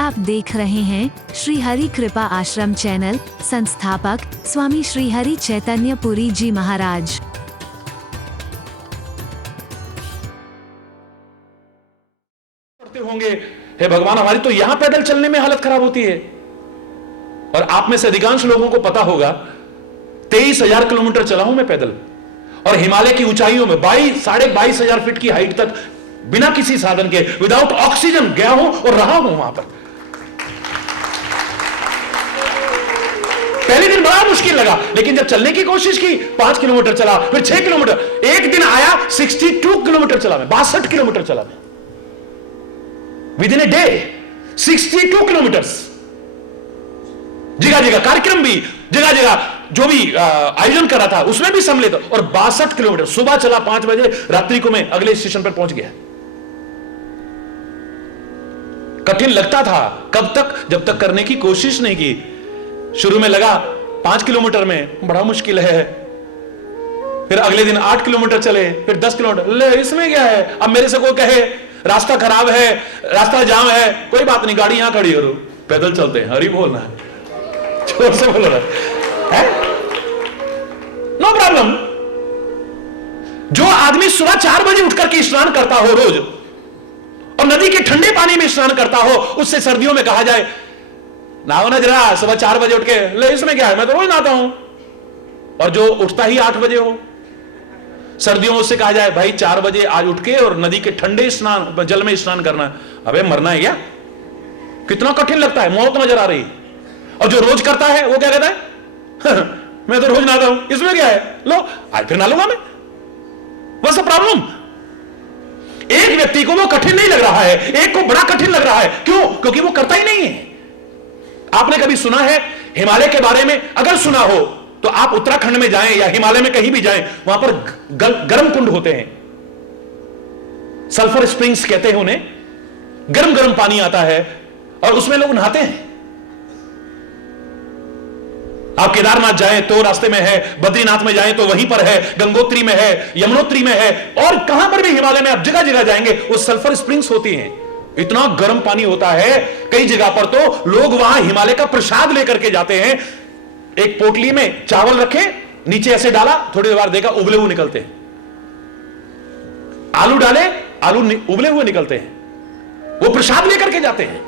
आप देख रहे हैं श्री हरि कृपा आश्रम चैनल। संस्थापक स्वामी श्री हरि चैतन्य पुरी जी महाराज। पढ़ते होंगे, हे भगवान हमारी तो यहां पैदल चलने में हालत खराब होती है। और आप में से अधिकांश लोगों को पता होगा 23,000 किलोमीटर चला हूं मैं पैदल, और हिमालय की ऊंचाइयों में 22,500 फीट की हाइट तक बिना किसी साधन के, विदाउट ऑक्सीजन गया हूं और रहा हूं वहां पर। पहले दिन बड़ा मुश्किल लगा, लेकिन जब चलने की कोशिश की 5 किलोमीटर चला, फिर 6 किलोमीटर, एक दिन आया 62 किलोमीटर चला मैं, 62 किलोमीटर चला मैं with in a day, 62 kilometre. जगह जगह कार्यक्रम भी, जगह जगह जो भी आयोजन करा था उसमें भी सम्मिलित, और 62 किलोमीटर सुबह चला 5 बजे, रात्रि को मैं अगले स्टेशन पर पहुंच गया। कठिन लगता था, कब तक? जब तक करने की कोशिश नहीं की। शुरू में लगा 5 किलोमीटर में बड़ा मुश्किल है, फिर अगले दिन 8 किलोमीटर चले, फिर 10 किलोमीटर, ले इसमें क्या है? अब मेरे से कोई कहे रास्ता खराब है, रास्ता जाम है, कोई बात नहीं, गाड़ी यहां खड़ी करो, पैदल चलते हैं, हरी बोलना है, जोर से बोलो है, नो प्रॉब्लम। जो आदमी सुबह 4 बजे उठकर के स्नान करता हो रोज, और नदी के ठंडे पानी में स्नान करता हो, उससे सर्दियों में कहा जाए नहाओ ना जरा, सुबह 4 बजे उठ के, ले इसमें क्या है, मैं तो रोज नहाता हूं। और जो उठता ही 8 बजे हो सर्दियों में, उससे कहा जाए भाई 4 बजे आज उठ के और नदी के ठंडे स्नान, जल में स्नान करना, अबे मरना है क्या? कितना कठिन लगता है, मौत नजर आ रही। और जो रोज करता है वो क्या कहता है मैं तो रोज नहाता हूं, इसमें क्या है, लो आज फिर नहा लूंगा मैं। What's the problem? एक व्यक्ति को वो कठिन नहीं लग रहा है, एक को बड़ा कठिन लग रहा है। क्यों? क्योंकि वो करता ही नहीं है। आपने कभी सुना है हिमालय के बारे में? अगर सुना हो तो आप उत्तराखंड में जाएं या हिमालय में कहीं भी जाएं, वहां पर गर्म कुंड होते हैं, सल्फर स्प्रिंग्स कहते हैं उन्हें। गर्म गर्म पानी आता है और उसमें लोग नहाते हैं। आप केदारनाथ जाएं तो रास्ते में है, बद्रीनाथ में जाएं तो वहीं पर है, गंगोत्री में है, यमुनोत्री में है, और कहां पर भी हिमालय में आप जगह जगह जाएंगे वो सल्फर स्प्रिंग्स होती हैं। इतना गर्म पानी होता है, कई जगह पर तो लोग वहां हिमालय का प्रसाद लेकर के जाते हैं। एक पोटली में चावल रखे, नीचे ऐसे डाला, थोड़ी देर बाद देखा उबले हुए निकलते हैं। आलू डाले, आलू उबले हुए निकलते हैं। वो प्रसाद लेकर के जाते हैं।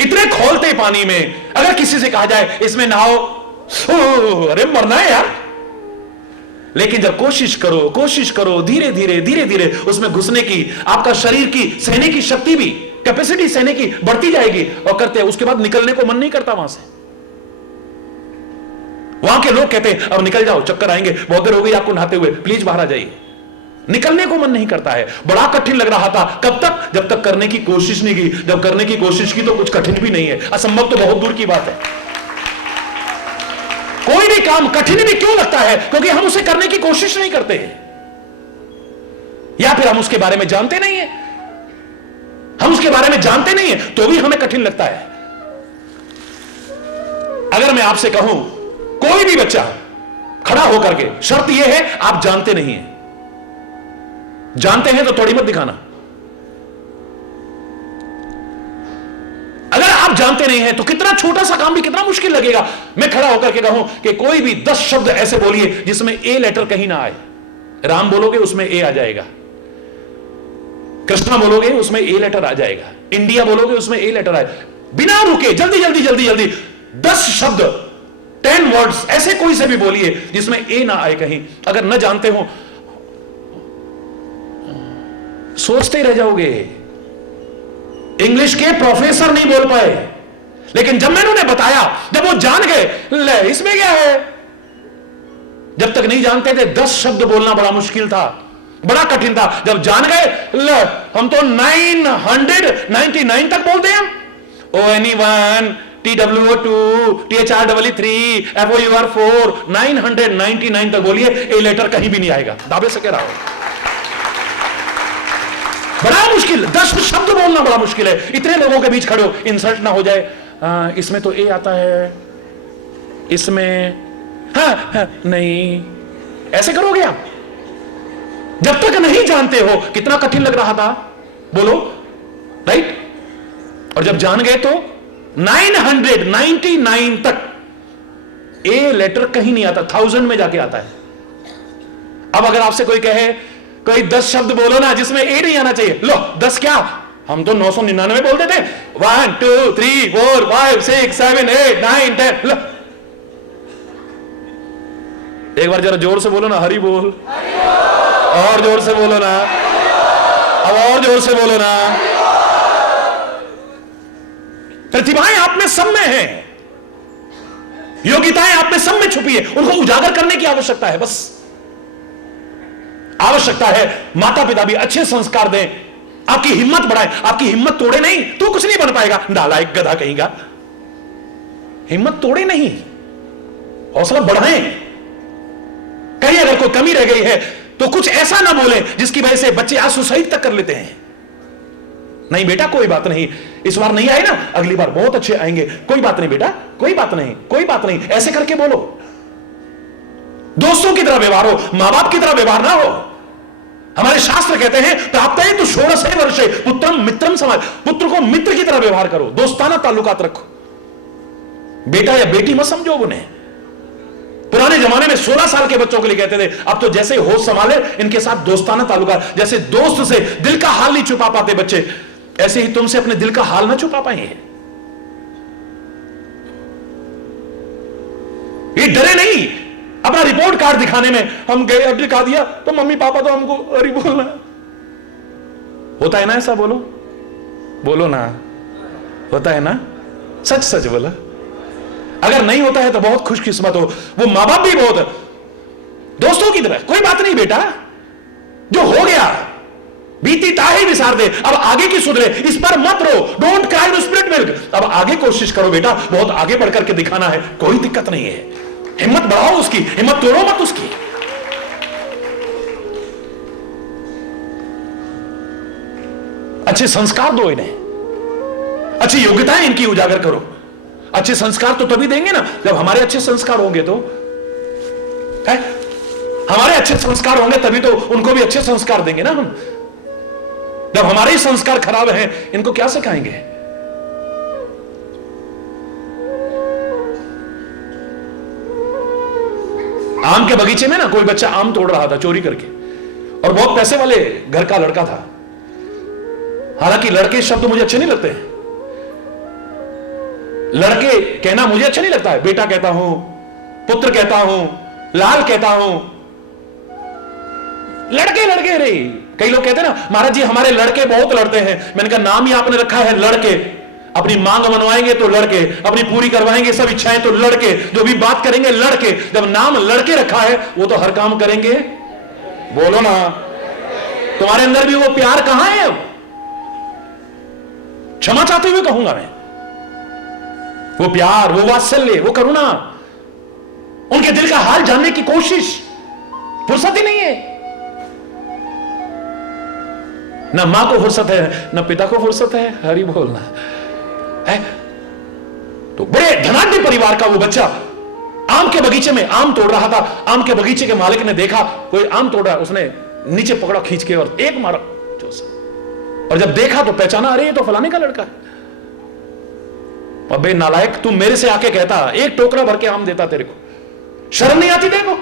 इतने खोलते पानी में अगर किसी से कहा जाए इसमें नहाओ, अरे मरना है यार। लेकिन जब कोशिश करो, धीरे धीरे धीरे धीरे उसमें घुसने की, आपका शरीर की सहने की शक्ति भी, कैपेसिटी सहने की बढ़ती जाएगी, और करते हैं, उसके बाद निकलने को मन नहीं करता वहां से। वहां के लोग कहते हैं अब निकल जाओ, चक्कर आएंगे, बहुत देर हो गई आपको नहाते हुए, प्लीज बाहर आ जाइए। निकलने को मन नहीं करता है। बड़ा कठिन लग रहा था, कब तक? जब तक करने की कोशिश नहीं की। जब करने की कोशिश की तो कुछ कठिन भी नहीं है, असंभव तो बहुत दूर की बात है। कोई भी काम कठिन भी क्यों लगता है? क्योंकि हम उसे करने की कोशिश नहीं करते हैं, या फिर हम उसके बारे में जानते नहीं है। हम उसके बारे में जानते नहीं है तो भी हमें कठिन लगता है। अगर मैं आपसे कहूं कोई भी बच्चा खड़ा होकर के, शर्त यह है आप जानते नहीं है, जानते हैं तो थोड़ी मत दिखाना। अगर आप जानते नहीं हैं तो कितना छोटा सा काम भी कितना मुश्किल लगेगा। मैं खड़ा होकर के कहूं कि कोई भी 10 शब्द ऐसे बोलिए जिसमें ए लेटर कहीं ना आए। राम बोलोगे उसमें ए आ जाएगा, कृष्णा बोलोगे उसमें ए लेटर आ जाएगा, इंडिया बोलोगे उसमें ए लेटर आए, बिना रुके जल्दी जल्दी जल्दी जल्दी 10 शब्द, 10 वर्ड्स ऐसे कोई से भी बोलिए जिसमें ए ना आए कहीं। अगर न जानते हो सोचते रह जाओगे। इंग्लिश के प्रोफेसर नहीं बोल पाए, लेकिन जब मैंने उन्हें बताया, जब वो जान गए, ले इसमें क्या है। जब तक नहीं जानते थे 10 शब्द बोलना बड़ा मुश्किल था, बड़ा कठिन था। जब जान गए, ले हम तो 999 तक बोलते हैं। ONE1 TWO2 THREE FOUR 999 तक बोलिए, ए लेटर कहीं भी नहीं आएगा, दावे से कह रहा हूं। बड़ा मुश्किल, 10 शब्द बोलना बड़ा मुश्किल है। इतने लोगों के बीच खड़े हो, इंसल्ट ना हो जाए। इसमें तो ए आता है, इसमें हाँ नहीं, ऐसे करोगे आप? जब तक नहीं जानते हो कितना कठिन लग रहा था, बोलो, राइट? और जब जान गए तो 999 तक ए लेटर कहीं नहीं आता, 1000 में जाके आता है। अब अगर आपसे कोई कहे कोई 10 शब्द बोलो ना जिसमें ए नहीं आना चाहिए, लो 10 क्या, हम तो 999 बोलते थे, 1 2 3 4 5 6 7 8 9 10। लो एक बार जरा जोर से बोलो ना, हरि बोल। और जोर से बोलो ना, अब और जोर से बोलो ना। प्रतिभाएं आप में सब में है, योग्यताएं आप में सब में छुपी है, उनको उजागर करने की आवश्यकता है। बस आवश्यकता है माता पिता भी अच्छे संस्कार दें, आपकी हिम्मत बढ़ाएं, आपकी हिम्मत तोड़े नहीं तो कुछ नहीं बन पाएगा। नालायक गधा कहेगा, हिम्मत तोड़े नहीं, हौसला बढ़ाएं। कहीं अगर कोई कमी रह गई है तो कुछ ऐसा ना बोले जिसकी वजह से बच्चे आज सुसाइड तक कर लेते हैं। नहीं बेटा कोई बात नहीं, इस बार नहीं आए ना, अगली बार बहुत अच्छे आएंगे, कोई बात नहीं बेटा, कोई बात नहीं, कोई बात नहीं, ऐसे करके बोलो। दोस्तों की तरह व्यवहार हो, मां बाप की तरह व्यवहार ना हो। हमारे शास्त्र कहते हैं प्राप्त है तो 16 वर्षे पुत्रम मित्रम समाज, पुत्र को मित्र की तरह व्यवहार करो, दोस्ताना ताल्लुकात रखो। बेटा या बेटी मत समझो उन्हें। पुराने जमाने में 16 साल के बच्चों के लिए कहते थे, अब तो जैसे होश संभाले इनके साथ दोस्ताना ताल्लुकात, जैसे दोस्त से दिल का हाल नहीं छुपा पाते बच्चे, ऐसे ही तुमसे अपने दिल का हाल ना छुपा पाएंगे। ये डरे नहीं अपना रिपोर्ट कार्ड दिखाने में, हम गए अब दिखा दिया तो मम्मी पापा तो हमको अरे बोलना होता है ना, ऐसा बोलो, बोलो ना, होता है ना, सच सच बोला। अगर नहीं होता है तो बहुत खुशकिस्मत हो, वो मां बाप भी बहुत दोस्तों की तरह, कोई बात नहीं बेटा, जो हो गया बीती ताही विसार दे, अब आगे की सुधरे, इस पर मत रो, don't cry to spilt milk, अब आगे कोशिश करो बेटा, बहुत आगे बढ़कर के दिखाना है, कोई दिक्कत नहीं है, हिम्मत बढ़ाओ उसकी, हिम्मत तोड़ो मत उसकी। अच्छे संस्कार दो इन्हें, अच्छी योग्यताएं इनकी उजागर करो। अच्छे संस्कार तो तभी देंगे ना जब हमारे अच्छे संस्कार होंगे, तो है हमारे अच्छे संस्कार होंगे तभी तो उनको भी अच्छे संस्कार देंगे ना हम। जब हमारे ही संस्कार खराब हैं, इनको क्या सिखाएंगे? आम के बगीचे में ना कोई बच्चा आम तोड़ रहा था चोरी करके, और बहुत पैसे वाले घर का लड़का था। हालांकि लड़के शब्द मुझे अच्छे नहीं लगते हैं, लड़के कहना मुझे अच्छा नहीं लगता है, बेटा कहता हूं, पुत्र कहता हूं, लाल कहता हूं, लड़के लड़के रे। कई लोग कहते हैं ना महाराज जी हमारे लड़के बहुत लड़ते हैं। मैंने कहा नाम ही आपने रखा है लड़के, अपनी मांग मनवाएंगे तो लड़के, अपनी पूरी करवाएंगे सब इच्छाएं तो लड़के, जो भी बात करेंगे लड़के। जब नाम लड़के रखा है वो तो हर काम करेंगे, बोलो ना। तुम्हारे अंदर भी वो प्यार कहां है? अब क्षमा चाहते हुए कहूंगा मैं, वो प्यार, वो वात्सल्य, वो करुणा, उनके दिल का हाल जानने की कोशिश, फुर्सत ही नहीं है। ना मां को फुर्सत है, ना पिता को फुर्सत है, हरि बोलना है। तो बड़े धनाढ्य परिवार का वो बच्चा आम के बगीचे में आम तोड़ रहा था। आम के बगीचे के मालिक ने देखा कोई आम तोड़ रहा है, उसने नीचे पकड़ा खींच के और एक मारा जोर, और जब देखा तो पहचाना, अरे ये तो फलाने का लड़का है। अबे नालायक, तू मेरे से आके कहता एक टोकरा भर के आम देता, तेरे को शर्म नहीं आती? देखो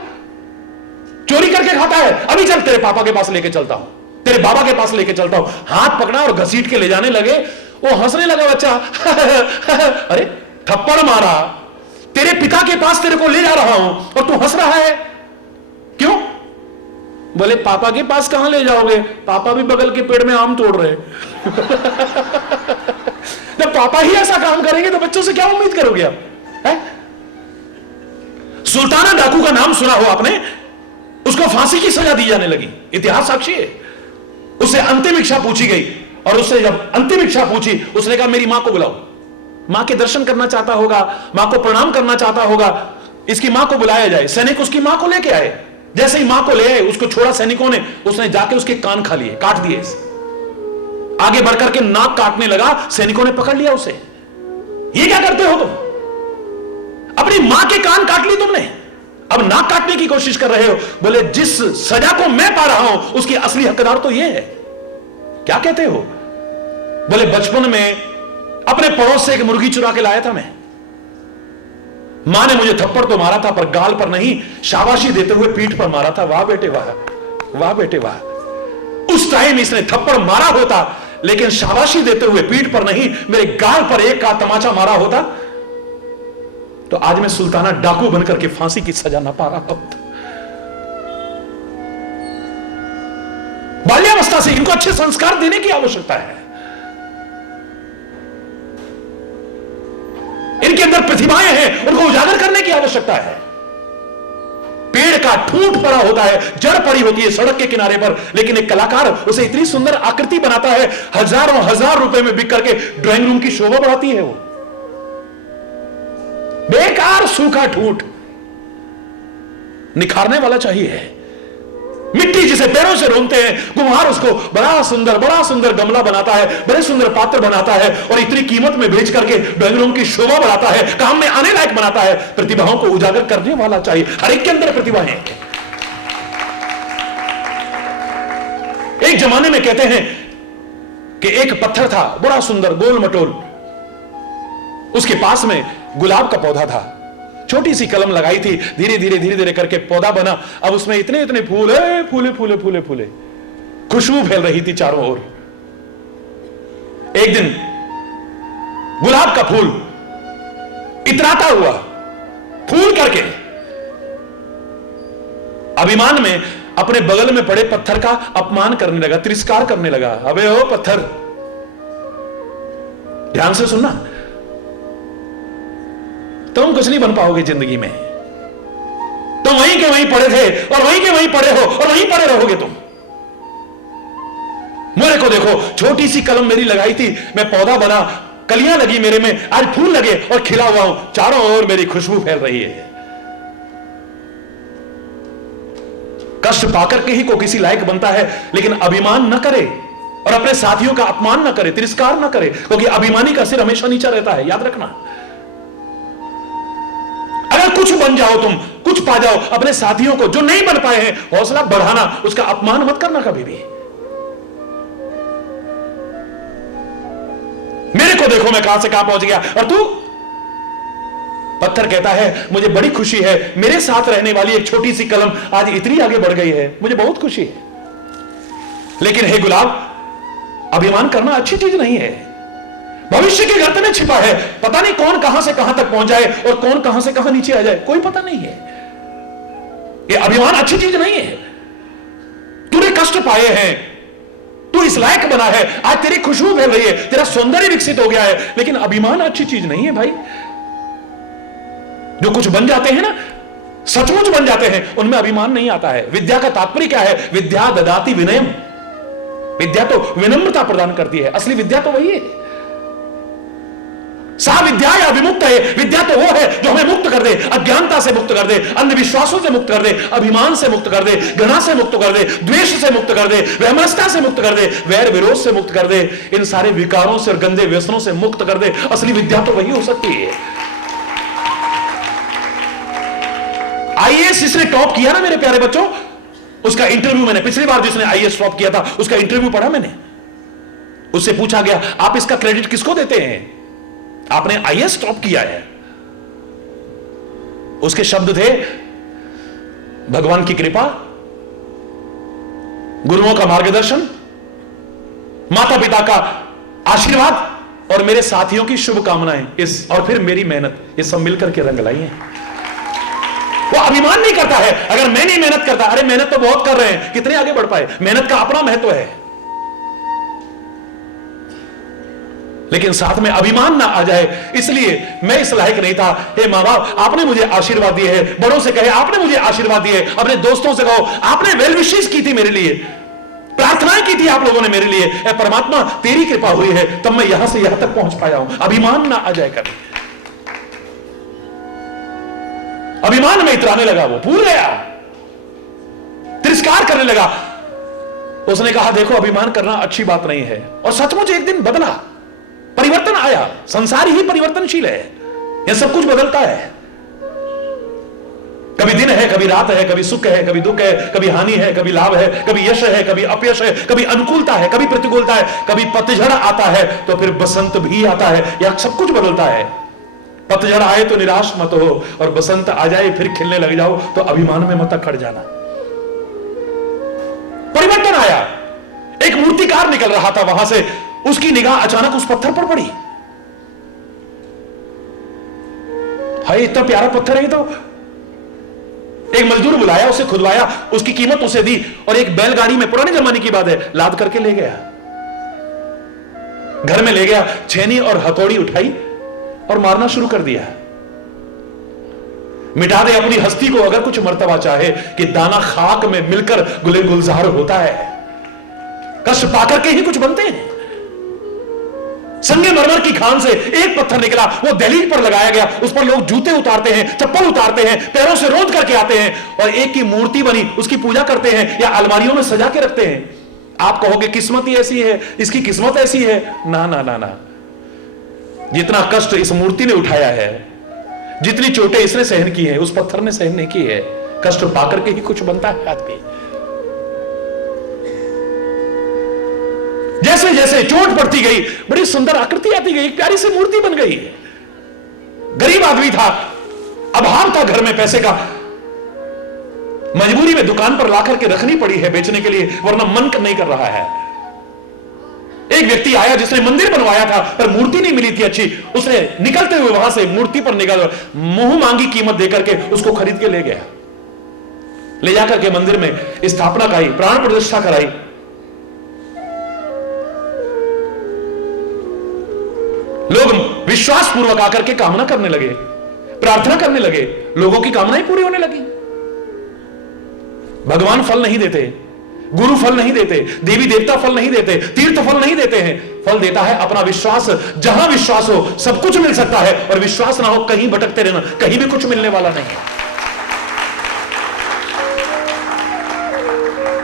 चोरी करके खाता है, अभी चल तेरे पापा के पास लेके चलता हूं, तेरे बाबा के पास लेके चलता हूं। हाथ पकड़ा और घसीट के ले जाने लगे, वो हंसने लगा बच्चा अरे थप्पड़ मारा, तेरे पिता के पास तेरे को ले जा रहा हूं और तू हंस रहा है, क्यों? बोले पापा के पास कहां ले जाओगे, पापा भी बगल के पेड़ में आम तोड़ रहे जब पापा ही ऐसा काम करेंगे तो बच्चों से क्या उम्मीद करोगे आप? सुल्ताना डाकू का नाम सुना हो आपने? उसको फांसी की सजा दी जाने लगी, इतिहास साक्षी है। उससे अंतिम इच्छा पूछी गई, और उससे जब अंतिम इच्छा पूछी उसने कहा मेरी मां को बुलाओ। मां के दर्शन करना चाहता होगा, मां को प्रणाम करना चाहता होगा, इसकी मां को बुलाया जाए। सैनिक उसकी मां को लेके आए, जैसे ही मां को ले आए उसको छोड़ा सैनिकों ने, उसने जाके उसके कान खा लिए, काट दिए। आगे बढ़कर के नाक काटने लगा, सैनिकों ने पकड़ लिया उसे। ये क्या करते हो तुम? अपनी मां के कान काट ली तुमने, अब नाक काटने की कोशिश कर रहे हो। बोले जिस सजा को मैं पा रहा हूं उसकी असली हकदार तो ये है। क्या कहते हो? बोले बचपन में अपने पड़ोस से एक मुर्गी चुरा के लाया था मैं। मां ने मुझे थप्पड़ तो मारा था, पर गाल पर नहीं, शाबाशी देते हुए पीठ पर मारा था। वाह बेटे वाह, वाह बेटे वाह। उस टाइम इसने थप्पड़ मारा होता, लेकिन शाबाशी देते हुए पीठ पर नहीं, मेरे गाल पर एक का तमाचा मारा होता, तो आज मैं सुल्ताना डाकू बनकर के फांसी की सजा ना पा रहा होता। बाल्यावस्था से इनको अच्छे संस्कार देने की आवश्यकता है। इनके अंदर प्रतिभाएं हैं, उनको उजागर करने की आवश्यकता है। पेड़ का ठूंठ पड़ा होता है, जड़ पड़ी होती है सड़क के किनारे पर, लेकिन एक कलाकार उसे इतनी सुंदर आकृति बनाता है, हजारों हजार रुपए में बिक करके ड्राइंग रूम की शोभा बढ़ाती है। वो बेकार सूखा ठूंठ, निखारने वाला चाहिए। मिट्टी जिसे पैरों से रोंदते हैं, कुम्हार उसको बड़ा सुंदर गमला बनाता है, बड़े सुंदर पात्र बनाता है, और इतनी कीमत में बेच करके ड्राइंग रूम की शोभा बढ़ाता है, काम में आने लायक बनाता है। प्रतिभाओं को उजागर करने वाला चाहिए। हर एक के अंदर प्रतिभा है। एक जमाने में कहते हैं कि एक पत्थर था, बड़ा सुंदर गोल मटोल, उसके पास में गुलाब का पौधा था। छोटी सी कलम लगाई थी, धीरे धीरे करके पौधा बना। अब उसमें इतने इतने फूल है, फूले, खुशबू फैल रही थी चारों ओर। एक दिन गुलाब का फूल इतराता हुआ फूल करके अभिमान में अपने बगल में पड़े पत्थर का अपमान करने लगा, तिरस्कार करने लगा। अबे ओ पत्थर, ध्यान से सुनना, तुम कुछ नहीं बन पाओगे जिंदगी में। तुम वहीं के वहीं पड़े थे, और वहीं के वहीं पड़े हो, और वहीं पड़े रहोगे तुम। मेरे को देखो, छोटी सी कलम मेरी लगाई थी, मैं पौधा बना, कलियां लगी मेरे में, आज फूल लगे और खिला हुआ हूं, चारों ओर मेरी खुशबू फैल रही है। कष्ट पाकर के ही को किसी लायक बनता है, लेकिन अभिमान न करे और अपने साथियों का अपमान न करे, तिरस्कार न करे, क्योंकि अभिमानी का सिर हमेशा नीचा रहता है, याद रखना। अगर कुछ बन जाओ तुम, कुछ पा जाओ, अपने साथियों को जो नहीं बन पाए हैं हौसला बढ़ाना, उसका अपमान मत करना कभी भी। मेरे को देखो मैं कहां से कहां पहुंच गया, और तू। पत्थर कहता है मुझे बड़ी खुशी है, मेरे साथ रहने वाली एक छोटी सी कलम आज इतनी आगे बढ़ गई है, मुझे बहुत खुशी है। लेकिन हे गुलाब, अभिमान करना अच्छी चीज नहीं है। भविष्य के गर्त में छिपा है, पता नहीं कौन कहां से कहां तक पहुंच जाए और कौन कहां से कहां नीचे आ जाए, कोई पता नहीं है। ये अभिमान अच्छी चीज नहीं है। तूने कष्ट पाए हैं, तू इस लायक बना है, आज तेरी खुशबू फैल रही है, तेरा सौंदर्य विकसित हो गया है, लेकिन अभिमान अच्छी चीज नहीं है भाई। जो कुछ बन जाते हैं ना, सचमुच बन जाते हैं, उनमें अभिमान नहीं आता है। विद्या का तात्पर्य क्या है? विद्या ददाति विनयम। विद्या तो विनम्रता प्रदान करती है, असली विद्या तो वही है। सा विद्या या विमुक्त है, विद्या तो वो है जो हमें मुक्त कर दे, अज्ञानता से मुक्त कर दे, अंधविश्वासों से मुक्त कर दे, अभिमान से मुक्त कर दे, घृणा से मुक्त कर दे, द्वेष से मुक्त कर दे, वैमनस्यता से मुक्त कर दे, वैर विरोध से मुक्त कर दे, इन सारे विकारों से और गंदे व्यसनों से मुक्त कर दे। असली विद्या तो वही हो सकती है। आईएएस जिसने टॉप किया ना मेरे प्यारे बच्चों, उसका इंटरव्यू मैंने पिछली बार, जिसने आईएएस टॉप किया था उसका इंटरव्यू पढ़ा मैंने। उससे पूछा गया आप इसका क्रेडिट किसको देते हैं, आपने आईएएस टॉप किया है। उसके शब्द थे भगवान की कृपा, गुरुओं का मार्गदर्शन, माता पिता का आशीर्वाद और मेरे साथियों की शुभकामनाएं, इस और फिर मेरी मेहनत, ये सब मिलकर के रंग लाई है। वो अभिमान नहीं करता है। अगर मैं नहीं मेहनत करता, अरे मेहनत तो बहुत कर रहे हैं, कितने आगे बढ़ पाए, मेहनत का अपना महत्व है, लेकिन साथ में अभिमान ना आ जाए, इसलिए मैं इस लायक नहीं था। हे माँ बाप, आपने मुझे आशीर्वाद दिए है, बड़ों से कहे आपने मुझे आशीर्वाद दिए, अपने दोस्तों से कहो आपने वेल विशेस की थी मेरे लिए, प्रार्थनाएं की थी आप लोगों ने मेरे लिए, ए परमात्मा तेरी कृपा हुई है, तब मैं यहां से यहां तक पहुंच पाया हूं। अभिमान ना आ जाए कभी। अभिमान में इतराने लगा, वो भूल गया, तिरस्कार करने लगा। उसने कहा देखो अभिमान करना अच्छी बात नहीं है, और सचमुच एक दिन बदला, परिवर्तन आया। संसार ही परिवर्तनशील है, यह सब कुछ बदलता है। कभी दिन है, कभी रात है, कभी सुख है, कभी दुख है, कभी हानि है, कभी लाभ है, कभी यश है, कभी अपयश है, कभी अनुकूलता है, कभी प्रतिकूलता है, कभी पतझड़ आता है तो फिर बसंत भी आता है। यह सब कुछ बदलता है। पतझड़ आए तो निराश मत हो, और बसंत आ जाए फिर खिलने लग जाओ तो अभिमान में मत अखड़ जाना। परिवर्तन आया। एक मूर्तिकार निकल रहा था वहां से, उसकी निगाह अचानक उस पत्थर पर पड़ी। हाय, इतना प्यारा पत्थर है तो। एक मजदूर बुलाया, उसे खुदवाया, उसकी कीमत उसे दी, और एक बैलगाड़ी में, पुराने जमाने की बात है, लाद करके ले गया। घर में ले गया, छेनी और हथौड़ी उठाई और मारना शुरू कर दिया। मिटा दे अपनी हस्ती को अगर कुछ मर्तबा चाहे कि दाना खाक में मिलकर गुले गुलजार होता है। कष्ट पाकर के ही कुछ बनते हैं। संगमरमर की खान से एक पत्थर निकला, वो दहलीज पर लगाया गया, उस पर लोग जूते उतारते हैं, चप्पल उतारते हैं, पैरों से रोंद करके आते हैं, और एक की मूर्ति बनी, उसकी पूजा करते हैं या अलमारियों में सजा के रखते हैं। आप कहोगे किस्मत ही ऐसी है, इसकी किस्मत ऐसी है। ना ना ना ना, जितना कष्ट इस मूर्ति ने उठाया है, जितनी चोटें इसने सहन की है, उस पत्थर ने सहन नहीं की है। कष्ट पाकर के ही कुछ बनता है आदमी। जैसे जैसे चोट पड़ती गई, बड़ी सुंदर आकृति आती गई, एक प्यारी सी मूर्ति बन गई। गरीब आदमी था, अभाव था घर में पैसे का, मजबूरी में दुकान पर लाकर के रखनी पड़ी है बेचने के लिए, वरना मन नहीं कर रहा है। एक व्यक्ति आया जिसने मंदिर बनवाया था, पर मूर्ति नहीं मिली थी अच्छी। उसने निकलते हुए वहां से मूर्ति पर निकल, मुंह मांगी कीमत देकर के उसको खरीद के ले गया। ले जाकर के मंदिर में स्थापना कराई, प्राण प्रतिष्ठा कराई। लोग विश्वास पूर्वक आकर के कामना करने लगे, प्रार्थना करने लगे, लोगों की कामनाएं पूरी होने लगी। भगवान फल नहीं देते, गुरु फल नहीं देते, देवी देवता फल नहीं देते, तीर्थ फल नहीं देते हैं। फल देता है अपना विश्वास। जहां विश्वास हो सब कुछ मिल सकता है, और विश्वास ना हो कहीं भटकते रहना, कहीं भी कुछ मिलने वाला नहीं है।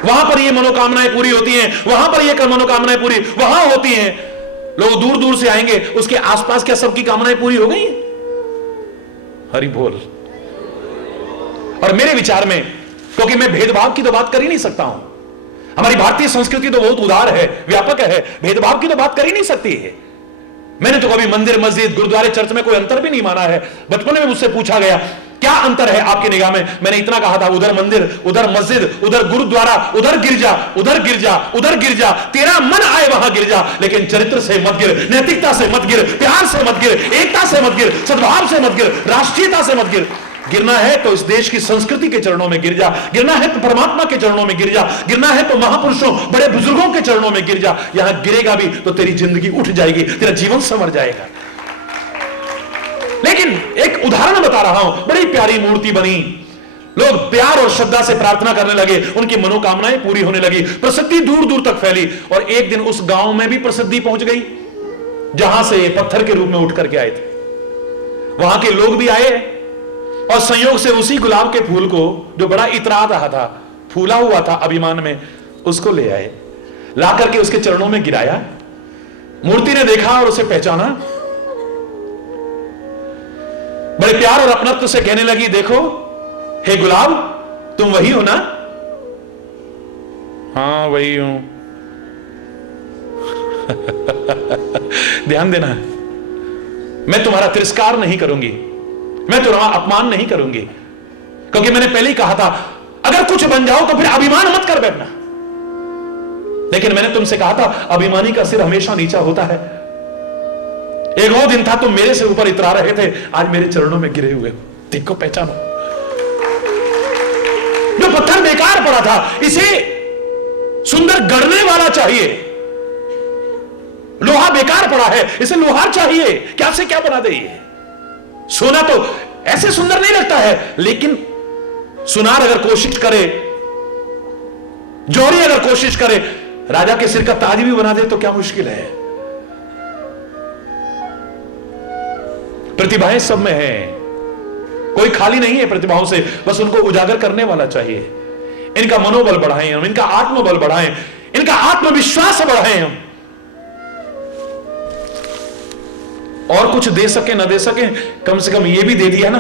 वहां पर ये मनोकामनाएं पूरी होती हैं, वहां पर ये मनोकामनाएं पूरी वहां होती हैं। लोग दूर दूर से आएंगे, उसके आसपास क्या सबकी कामनाएं पूरी हो गई? हरि बोल। और मेरे विचार में, क्योंकि मैं भेदभाव की तो बात कर ही नहीं सकता हूं, हमारी भारतीय संस्कृति तो बहुत उदार है, व्यापक है, भेदभाव की तो बात कर ही नहीं सकती है। मैंने तो कभी मंदिर, मस्जिद, गुरुद्वारे, चर्च में कोई अंतर भी नहीं माना है। बचपन में मुझसे पूछा गया क्या अंतर है आपकी निगाह में, मैंने इतना कहा था, उधर मंदिर, उधर मस्जिद, उधर गुरुद्वारा, उधर गिरजा, उधर गिरजा, उधर गिरजा, तेरा मन आए वहां गिरजा, लेकिन चरित्र से मत गिर, नैतिकता से मत गिर, प्यार से मत गिर, एकता से मत गिर, सद्भाव से मत गिर, राष्ट्रीयता से मत गिर। गिरना है तो इस देश की संस्कृति के चरणों में गिर जा, गिरना है तो परमात्मा के चरणों में गिर जा, गिरना है तो महापुरुषों, बड़े बुजुर्गों के चरणों में गिर जा। यहां गिरेगा भी तो तेरी जिंदगी उठ जाएगी, तेरा जीवन संवर जाएगा। लेकिन एक उदाहरण बता रहा हूं, बड़ी प्यारी मूर्ति बनी, लोग प्यार और श्रद्धा से प्रार्थना करने लगे, उनकी मनोकामनाएं पूरी होने लगी, प्रसिद्धि दूर दूर तक फैली। और एक दिन उस गांव में भी प्रसिद्धि पहुंच गई जहां से पत्थर के रूप में उठ करके आए थे। वहां के लोग भी आए और संयोग से उसी गुलाब के फूल को, जो बड़ा इतरा रहा था, फूला हुआ था अभिमान में, उसको ले आए, ला करके उसके चरणों में गिराया। मूर्ति ने देखा और उसे पहचाना, बड़े प्यार और अपनत्व से कहने लगी, देखो हे गुलाब, तुम वही हो ना? हाँ वही हूं। ध्यान देना, मैं तुम्हारा तिरस्कार नहीं करूंगी, मैं तुम्हारा अपमान नहीं करूंगी, क्योंकि मैंने पहले ही कहा था अगर कुछ बन जाओ तो फिर अभिमान मत कर बैठना। लेकिन मैंने तुमसे कहा था अभिमानी का सिर हमेशा नीचा होता है। एक वो दिन था तुम मेरे से ऊपर इतरा रहे थे, आज मेरे चरणों में गिरे हुए हो, देखो पहचानो। जो पत्थर बेकार पड़ा था, इसे सुंदर गढ़ने वाला चाहिए। लोहा बेकार पड़ा है, इसे लोहार चाहिए, क्या से क्या बना दे। ये सोना तो ऐसे सुंदर नहीं लगता है, लेकिन सुनार अगर कोशिश करे, जौहरी अगर कोशिश करे, राजा के सिर का ताज भी बना दे तो क्या मुश्किल है। प्रतिभाएं सब में है, कोई खाली नहीं है प्रतिभाओं से, बस उनको उजागर करने वाला चाहिए। इनका मनोबल बढ़ाएं हम, इनका आत्मबल बढ़ाएं, इनका आत्मविश्वास बढ़ाएं हम। और कुछ दे सके ना दे सके, कम से कम ये भी दे दिया ना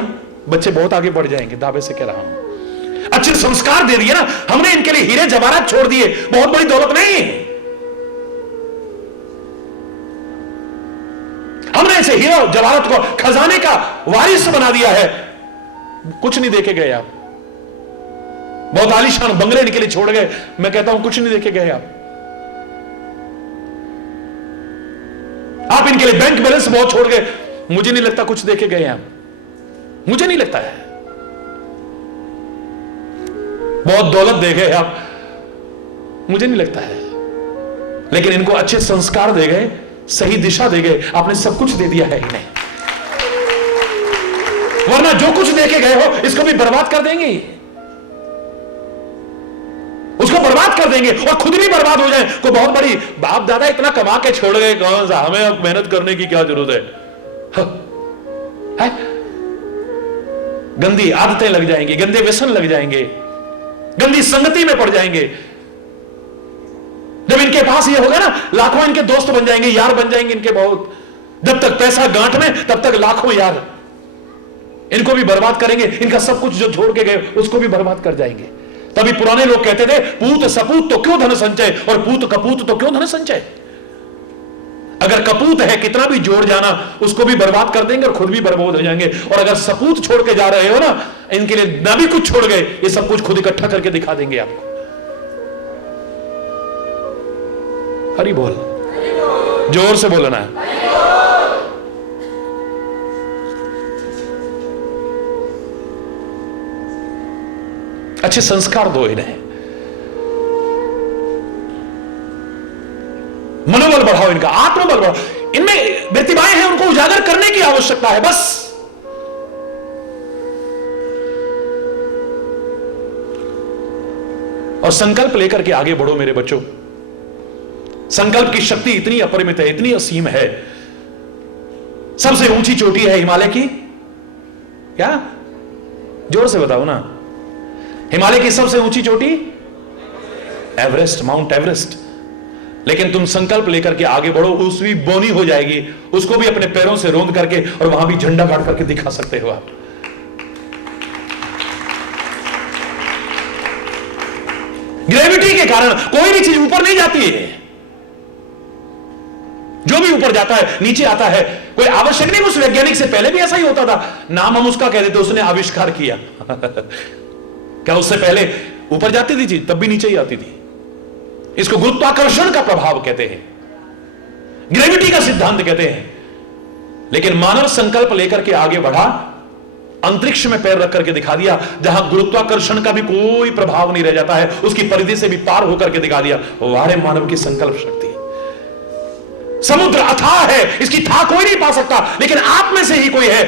बच्चे बहुत आगे बढ़ जाएंगे, दावे से कह रहा हूं। अच्छे संस्कार दे दिए ना हमने, इनके लिए हीरे जवाहरात छोड़ दिए, बहुत बड़ी दौलत नहीं है। हमने ऐसे हीरा जवाहरात को खजाने का वारिस बना दिया है, कुछ नहीं देके गए आप। बहुत आलीशान बंगले इनके लिए छोड़ गए, मैं कहता हूं कुछ नहीं देके गए आप इनके लिए बैंक बैलेंस बहुत छोड़ गए, मुझे नहीं लगता कुछ देके गए आप, मुझे नहीं लगता है। बहुत दौलत दे गए आप, मुझे नहीं लगता है। लेकिन इनको अच्छे संस्कार दे गए, सही दिशा दे गए, आपने सब कुछ दे दिया है इन्हें। वरना जो कुछ देके गए हो इसको भी बर्बाद कर देंगे, उसको बर्बाद कर देंगे और खुद भी बर्बाद हो जाए। कोई बहुत बड़ी बाप दादा इतना कमा के छोड़ गए, कौन सा हमें अब मेहनत करने की क्या जरूरत है? गंदी आदतें लग जाएंगी, गंदे व्यसन लग जाएंगे, गंदी संगति में पड़ जाएंगे। जब इनके पास ये होगा ना, लाखों इनके दोस्त बन जाएंगे, यार बन जाएंगे इनके बहुत। जब तक पैसा गांठ में तब तक लाखों यार, इनको भी बर्बाद करेंगे। इनका सब कुछ जो छोड़ के गए उसको भी बर्बाद कर जाएंगे। तभी पुराने लोग कहते थे, पूत सपूत तो क्यों धन संचय, और पूत कपूत तो क्यों धन संचय। अगर कपूत है कितना भी जोड़ जाना उसको भी बर्बाद कर देंगे और खुद भी बर्बाद हो जाएंगे। और अगर सपूत छोड़ के जा रहे हो ना, इनके लिए ना भी कुछ छोड़ गए, ये सब कुछ खुद इकट्ठा करके दिखा देंगे आपको। हरि बोल, जोर से बोलना है। अच्छे संस्कार दो इन्हें, मनोबल बढ़ाओ इनका, आत्मबल बढ़ाओ। इनमें प्रतिभाएं हैं, उनको उजागर करने की आवश्यकता है बस। और संकल्प लेकर के आगे बढ़ो मेरे बच्चों। संकल्प की शक्ति इतनी अपरिमित है, इतनी असीम है। सबसे ऊंची चोटी है हिमालय की, क्या? जोर से बताओ ना। हिमालय की सबसे ऊंची चोटी एवरेस्ट, माउंट एवरेस्ट। लेकिन तुम संकल्प लेकर के आगे बढ़ो, उस भी बोनी हो जाएगी, उसको भी अपने पैरों से रोंद करके और वहां भी झंडा गाड़ करके दिखा सकते हो आप। ग्रेविटी के कारण कोई भी चीज ऊपर नहीं जाती है, जो भी ऊपर जाता है नीचे आता है। कोई आवश्यक नहीं, उस वैज्ञानिक से पहले भी ऐसा ही होता था, नाम हम उसका कह देते, उसने आविष्कार किया। क्या उससे पहले ऊपर जाती थी चीज, तब भी नीचे ही आती थी। इसको गुरुत्वाकर्षण का प्रभाव कहते हैं, ग्रेविटी का सिद्धांत कहते हैं। लेकिन मानव संकल्प लेकर के आगे बढ़ा, अंतरिक्ष में पैर रख करके दिखा दिया, जहां गुरुत्वाकर्षण का भी कोई प्रभाव नहीं रह जाता है, उसकी परिधि से भी पार होकर के दिखा दिया। वारे मानव की संकल्प शक्ति। समुद्र अथाह है, इसकी था कोई नहीं पा सकता, लेकिन आप में से ही कोई है,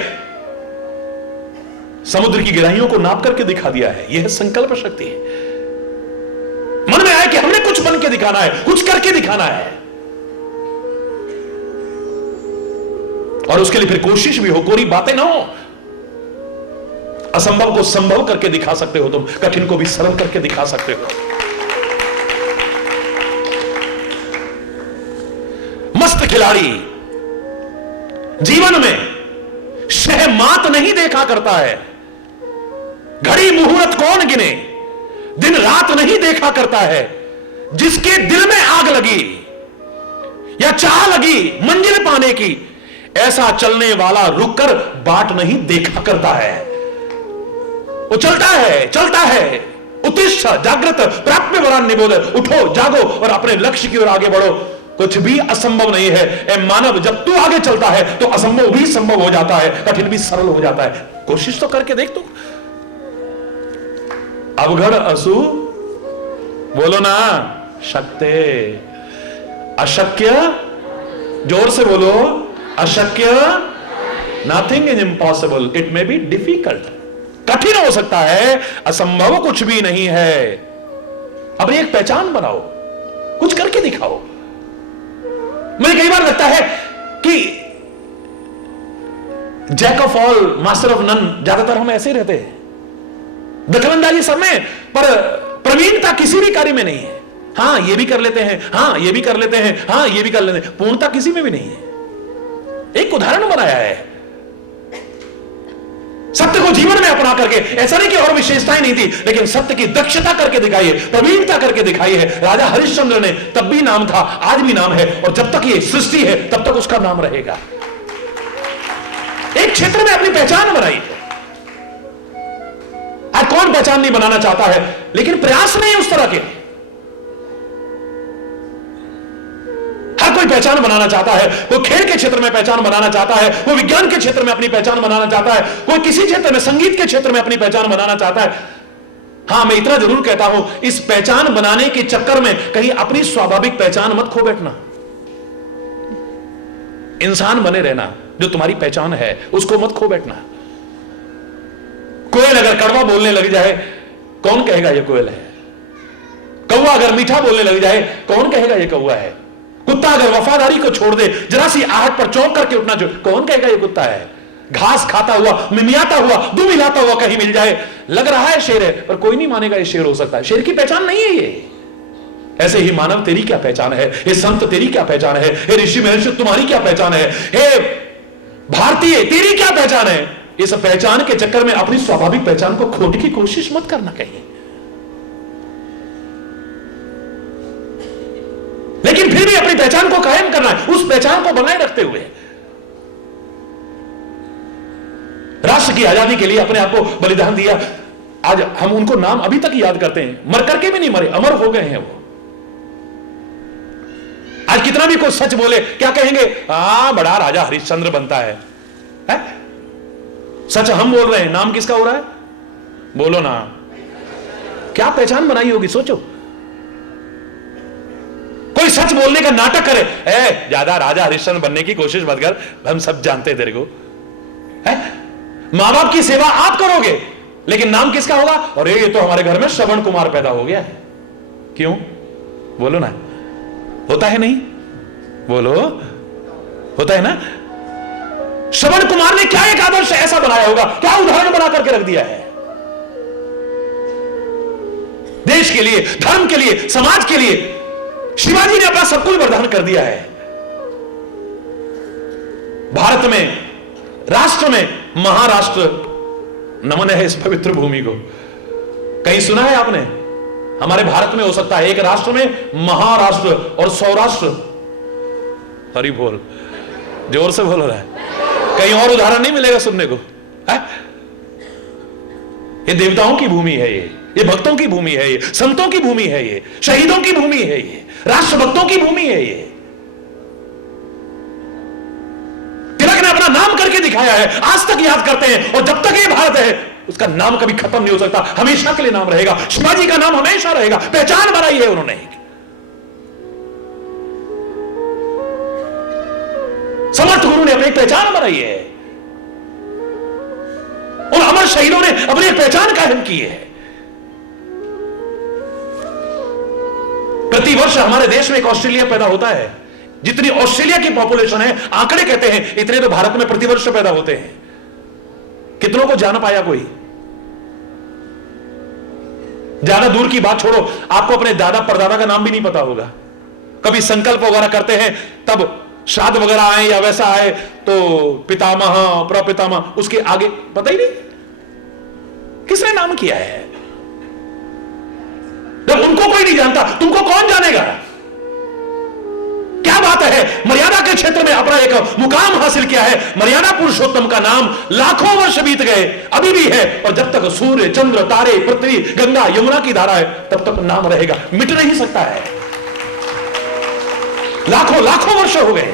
समुद्र की गहराइयों को नाप करके दिखा दिया है। यह संकल्प शक्ति है। मन में आया कि हमने कुछ बन के दिखाना है, कुछ करके दिखाना है, और उसके लिए फिर कोशिश भी हो, कोरी बातें ना हो। असंभव को संभव करके दिखा सकते हो तुम, कठिन को भी सरल करके दिखा सकते हो। मस्त खिलाड़ी जीवन में शहमात नहीं देखा करता है। घड़ी मुहूर्त कौन गिने, दिन रात नहीं देखा करता है। जिसके दिल में आग लगी या चाह लगी मंजिल पाने की, ऐसा चलने वाला रुककर बाट नहीं देखा करता है। वो चलता है। उत्तिष्ठ जागृत प्राप्य वरान निबोध, उठो जागो और अपने लक्ष्य की ओर आगे बढ़ो। कुछ भी असंभव नहीं है ए मानव, जब तू आगे चलता है तो असंभव भी संभव हो जाता है, कठिन भी सरल हो जाता है। कोशिश तो करके देख तू। अवघड़ असु बोलो ना, शक्ते अशक्य, जोर से बोलो, अशक्य, nothing is impossible, it may be difficult. कठिन हो सकता है, असंभव कुछ भी नहीं है। अपनी एक पहचान बनाओ, कुछ करके दिखाओ। मुझे कई बार लगता है कि jack of all master of none, ज्यादातर हम ऐसे ही रहते हैं, दखलंदाजी सब में, पर प्रवीणता किसी भी कार्य में नहीं है। हां ये भी कर लेते हैं, हां ये भी कर लेते हैं, हां ये भी कर लेते हैं, पूर्णता किसी में भी नहीं है। एक उदाहरण बनाया है, सत्य को जीवन में अपना करके, ऐसा नहीं कि और विशेषताएं नहीं थी, लेकिन सत्य की दक्षता करके दिखाई है, प्रवीणता करके दिखाई है। राजा हरिश्चंद्र ने तब भी नाम था, आज भी नाम है, और जब तक ये सृष्टि है तब तक उसका नाम रहेगा। एक क्षेत्र में अपनी पहचान बनाई है। आज कौन पहचान नहीं बनाना चाहता है, लेकिन प्रयास नहीं है उस तरह के। हर कोई पहचान बनाना चाहता है, कोई खेल के क्षेत्र में पहचान बनाना चाहता है, कोई विज्ञान के क्षेत्र में अपनी पहचान बनाना चाहता है, कोई किसी क्षेत्र में, संगीत के क्षेत्र में अपनी पहचान बनाना चाहता है। हां, मैं इतना जरूर कहता हूं, इस पहचान बनाने के चक्कर में कहीं अपनी स्वाभाविक पहचान मत खो बैठना। इंसान बने रहना, जो तुम्हारी पहचान है उसको मत खो बैठना। कोयल अगर कड़वा बोलने लग जाए, कौन कहेगा ये कोयल है? कौवा अगर मीठा बोलने लग जाए, कौन कहेगा ये कौवा है? कुत्ता अगर वफादारी को छोड़ दे, जरा सी आहट पर चौंक करके उठना, जो कौन कहेगा ये कुत्ता है? घास खाता हुआ, मिमियाता हुआ, दुम हिलाता हुआ कहीं मिल जाए, लग रहा है शेर है, पर कोई नहीं मानेगा ये शेर हो सकता है। शेर की पहचान नहीं है ये। ऐसे ही मानव, तेरी क्या पहचान है? हे संत, तेरी क्या पहचान है? हे ऋषि महर्षि, तुम्हारी क्या पहचान है? हे भारतीय, तेरी क्या पहचान है? इस पहचान के चक्कर में अपनी स्वाभाविक पहचान को खोने की कोशिश मत करना कहीं। लेकिन फिर भी अपनी पहचान को कायम करना है, उस पहचान को बनाए रखते हुए राष्ट्र की आजादी के लिए अपने आप को बलिदान दिया। आज हम उनको नाम अभी तक याद करते हैं, मर करके भी नहीं मरे, अमर हो गए हैं वो। आज कितना भी कोई सच बोले, क्या कहेंगे? बड़ा राजा हरिश्चंद्र बनता है। सच हम बोल रहे हैं, नाम किसका हो रहा है? बोलो ना, क्या पहचान बनाई होगी? सोचो। कोई सच बोलने का नाटक करे, ज्यादा राजा हरिश्चंद्र बनने की कोशिश मत कर, हम सब जानते हैं तेरे को। मां बाप की सेवा आप करोगे, लेकिन नाम किसका होगा? और ये तो हमारे घर में श्रवण कुमार पैदा हो गया है। क्यों? बोलो ना, होता है नहीं? बोलो, होता है ना? श्रवण कुमार ने क्या एक आदर्श ऐसा बनाया होगा, क्या उदाहरण बना करके रख दिया है देश के लिए, धर्म के लिए, समाज के लिए। शिवाजी ने अपना सब कुछ बलिदान कर दिया है। भारत में, राष्ट्र में महाराष्ट्र नमन है इस पवित्र भूमि को। कहीं सुना है आपने? हमारे भारत में हो सकता है एक राष्ट्र में महाराष्ट्र और सौराष्ट्र। हरि बोल, जोर से बोल रहा है। कहीं और उदाहरण नहीं मिलेगा सुनने को है? ये देवताओं की भूमि है, ये भक्तों की भूमि है, ये संतों की भूमि है, ये शहीदों की भूमि है, ये राष्ट्रभक्तों की भूमि है। ये तिलक ने अपना नाम करके दिखाया है, आज तक याद करते हैं, और जब तक ये भारत है उसका नाम कभी खत्म नहीं हो सकता, हमेशा के लिए नाम रहेगा। शिवाजी का नाम हमेशा रहेगा। पहचान बनाई है उन्होंने, समर्थ गुरु ने अपनी पहचान बनाई है। उन अमर शहीदों ने अपनी पहचान कायम की है। प्रतिवर्ष हमारे देश में एक ऑस्ट्रेलिया पैदा होता है। जितनी ऑस्ट्रेलिया की पॉपुलेशन है, आंकड़े कहते हैं इतने तो भारत में प्रतिवर्ष पैदा होते हैं। कितनों को जान पाया कोई? ज्यादा दूर की बात छोड़ो, आपको अपने दादा परदादा का नाम भी नहीं पता होगा। कभी संकल्प वगैरह करते हैं, तब श्राद्ध वगैरह आए या वैसा आए तो पितामह, प्रपितामह, उसके आगे पता ही नहीं किसने नाम किया है। जब उनको कोई नहीं जानता, तुमको कौन जानेगा? क्या बात है? मर्यादा के क्षेत्र में अपना एक मुकाम हासिल किया है। मर्यादा पुरुषोत्तम का नाम लाखों वर्ष बीत गए, अभी भी है, और जब तक सूर्य, चंद्र, तारे, पृथ्वी, गंगा, यमुना की धारा है, तब तक नाम रहेगा, मिट नहीं सकता है। लाखों लाखों वर्ष हो गए,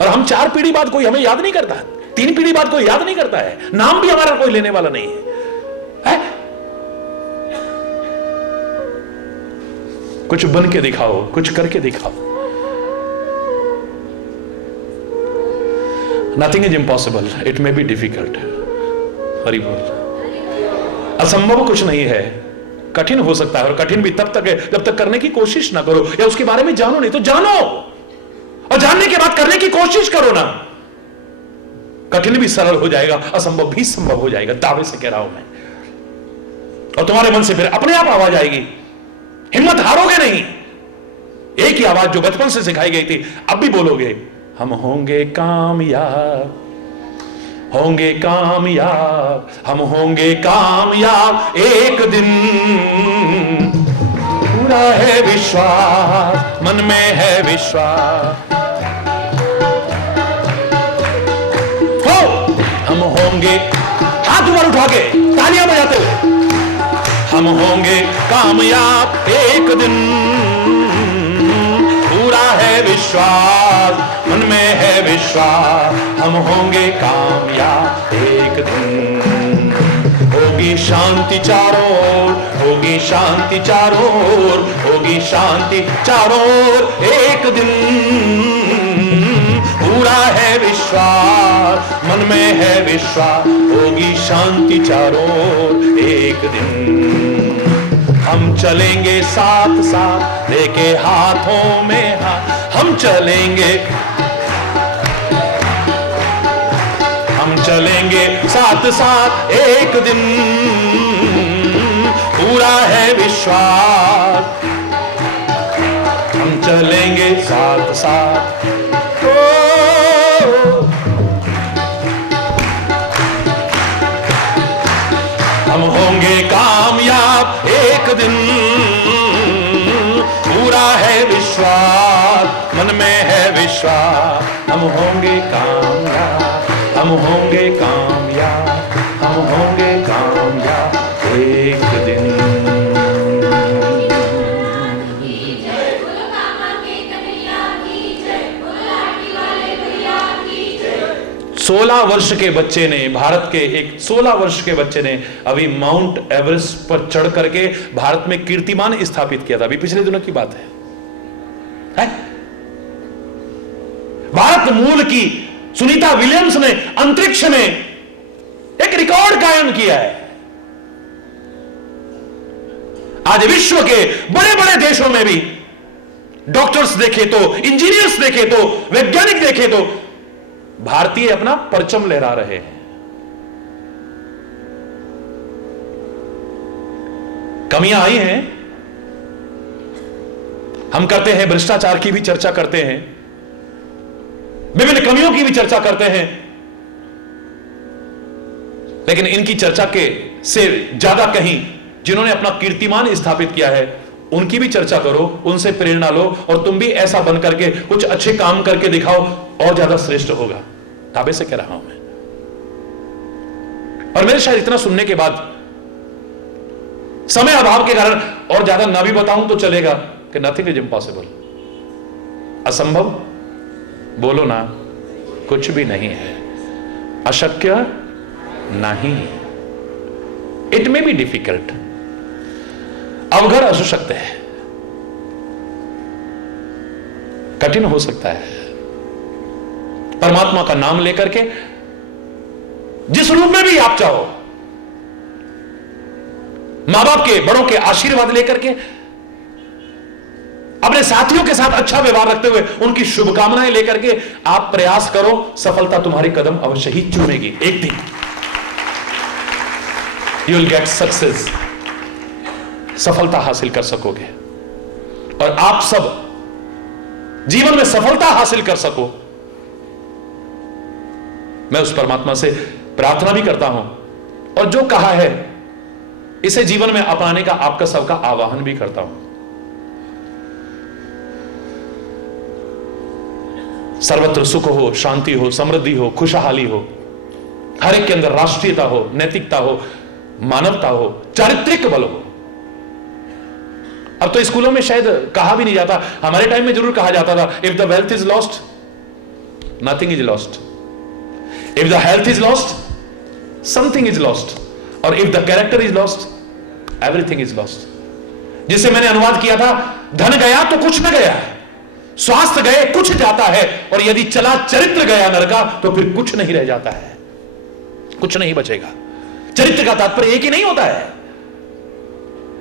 और हम 4 पीढ़ी बाद कोई हमें याद नहीं करता, 3 पीढ़ी बाद कोई याद नहीं करता है। नाम भी हमारा कोई लेने वाला नहीं है। कुछ बन के दिखाओ, कुछ करके दिखाओ। Nothing is impossible, it may be difficult. Hari बोल। असंभव कुछ नहीं है, कठिन हो सकता है, और कठिन भी तब तक है जब तक करने की कोशिश ना करो, या उसके बारे में जानो नहीं तो जानो, और जानने के बाद करने की कोशिश करो ना। कठिन भी सरल हो जाएगा, असंभव भी संभव हो जाएगा, दावे से कह रहा हूं मैं। और तुम्हारे मन से फिर अपने आप आवाज आएगी, हिम्मत हारोगे नहीं। एक ही आवाज जो बचपन से सिखाई गई थी, अब भी बोलोगे, हम होंगे कामयाब, होंगे कामयाब, हम होंगे कामयाब एक दिन, पूरा है विश्वास, मन में है विश्वास। हो हम होंगे, हाथ ऊपर उठा के तालियां बजाते हुए, हम होंगे कामयाब एक दिन, पूरा है विश्वास, मन में है विश्वास, हम होंगे कामयाब एक दिन। होगी शांति चारों ओर, होगी शांति चारों ओर, होगी शांति चारों ओर एक दिन, पूरा है विश्वास, मन में है विश्वास, होगी शांति चारों ओर एक दिन। हम चलेंगे साथ साथ लेके हाथों में हाथ, हम चलेंगे, हम चलेंगे साथ साथ एक दिन, पूरा है विश्वास, हम चलेंगे साथ साथ। हम होंगे कामयाब एक दिन, पूरा है विश्वास, मन में है विश्वास, हम होंगे कामयाब, हम होंगे कामयाब, हम होंगे कामयाब एक दिन। 16 वर्ष के बच्चे ने, भारत के एक 16 वर्ष के बच्चे ने अभी माउंट एवरेस्ट पर चढ़ करके भारत में कीर्तिमान स्थापित किया था। अभी पिछले दिनों की बात है? भारत मूल की सुनीता विलियम्स ने अंतरिक्ष में एक रिकॉर्ड कायम किया है। आज विश्व के बड़े बड़े देशों में भी डॉक्टर्स देखे तो, इंजीनियर्स देखे तो, वैज्ञानिक देखे तो भारतीय अपना परचम लहरा रहे हैं। कमियां आई हैं, हम करते हैं, भ्रष्टाचार की भी चर्चा करते हैं, विभिन्न कमियों की भी चर्चा करते हैं, लेकिन इनकी चर्चा के से ज्यादा कहीं जिन्होंने अपना कीर्तिमान स्थापित किया है उनकी भी चर्चा करो, उनसे प्रेरणा लो और तुम भी ऐसा बन करके कुछ अच्छे काम करके दिखाओ, और ज्यादा श्रेष्ठ होगा। ताबे से कह रहा हूं मैं। और मेरे शायद इतना सुनने के बाद समय अभाव के कारण और ज्यादा ना भी बताऊं तो चलेगा कि नथिंग इज इम्पॉसिबल, असंभव बोलो ना, कुछ भी नहीं है, अशक्य नहीं। इट मे बी डिफिकल्ट, अवघड़ असु शक्य है, कठिन हो सकता है। परमात्मा का नाम लेकर के जिस रूप में भी आप चाहो, मां बाप के बड़ों के आशीर्वाद लेकर के, अपने साथियों के साथ अच्छा व्यवहार रखते हुए, उनकी शुभकामनाएं लेकर के आप प्रयास करो, सफलता तुम्हारी कदम अवश्य ही चूमेगी। एक दिन यू विल गेट सक्सेस, सफलता हासिल कर सकोगे। और आप सब जीवन में सफलता हासिल कर सको, मैं उस परमात्मा से प्रार्थना भी करता हूं, और जो कहा है इसे जीवन में अपनाने का आपका सबका आह्वान भी करता हूं। सर्वत्र सुख हो, शांति हो, समृद्धि हो, खुशहाली हो, हर एक के अंदर राष्ट्रीयता हो, नैतिकता हो, मानवता हो, चारित्रिक बल हो। अब तो स्कूलों में शायद कहा भी नहीं जाता, हमारे टाइम में जरूर कहा जाता था, if the wealth is lost nothing is lost, if the health is lost something is lost, और if the character is lost everything is lost. जिसे मैंने अनुवाद किया था, धन गया तो कुछ न गया, स्वास्थ्य गए कुछ जाता है, और यदि चला चरित्र गया नरका तो फिर कुछ नहीं रह जाता है, कुछ नहीं बचेगा। चरित्र का तात्पर्य एक ही नहीं होता है।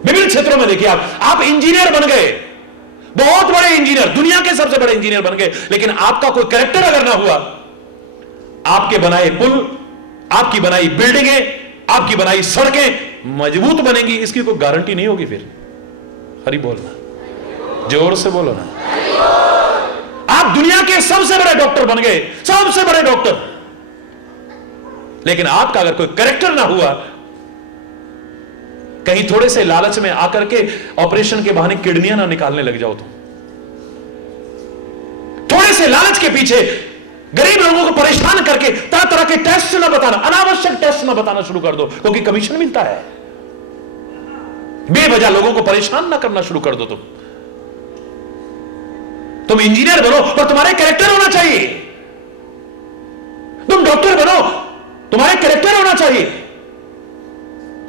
विभिन्न क्षेत्रों में देखिए, आप इंजीनियर बन गए, बहुत बड़े इंजीनियर, दुनिया के सबसे बड़े इंजीनियर बन गए, लेकिन आपका कोई कैरेक्टर अगर ना हुआ, आपके बनाए पुल, आपकी बनाई बिल्डिंगें, आपकी बनाई सड़कें मजबूत बनेंगी, इसकी कोई गारंटी नहीं होगी। फिर हरि बोलना, जोर से बोलो ना। आप दुनिया के सबसे बड़े डॉक्टर बन गए, सबसे बड़े डॉक्टर, लेकिन आपका अगर कोई कैरेक्टर ना हुआ, कहीं थोड़े से लालच में आकर के ऑपरेशन के बहाने किडनियां ना निकालने लग जाओ, तो थोड़े से लालच के पीछे गरीब लोगों को परेशान करके तरह तरह के टेस्ट ना बताना, अनावश्यक टेस्ट ना बताना शुरू कर दो, क्योंकि कमीशन मिलता है। बेवजह लोगों को परेशान ना करना शुरू कर दो। तुम इंजीनियर बनो और तुम्हारे कैरेक्टर होना चाहिए। तुम डॉक्टर बनो, तुम्हारे कैरेक्टर होना चाहिए।